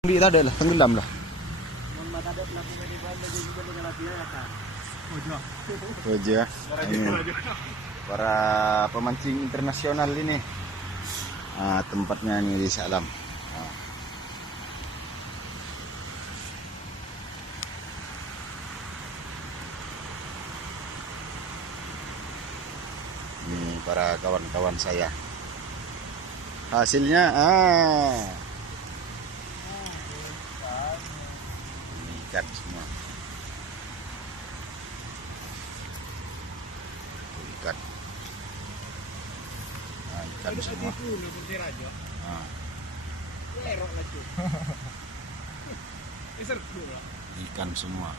Hindi tadi lah, tenggelam lah. Ojo ya. Ini para pemancing internasional ini. Tempatnya ini di Salam. Ini para kawan-kawan saya. Hasilnya ini ikan semua. Ikan. Ikan semua. Ikan semua.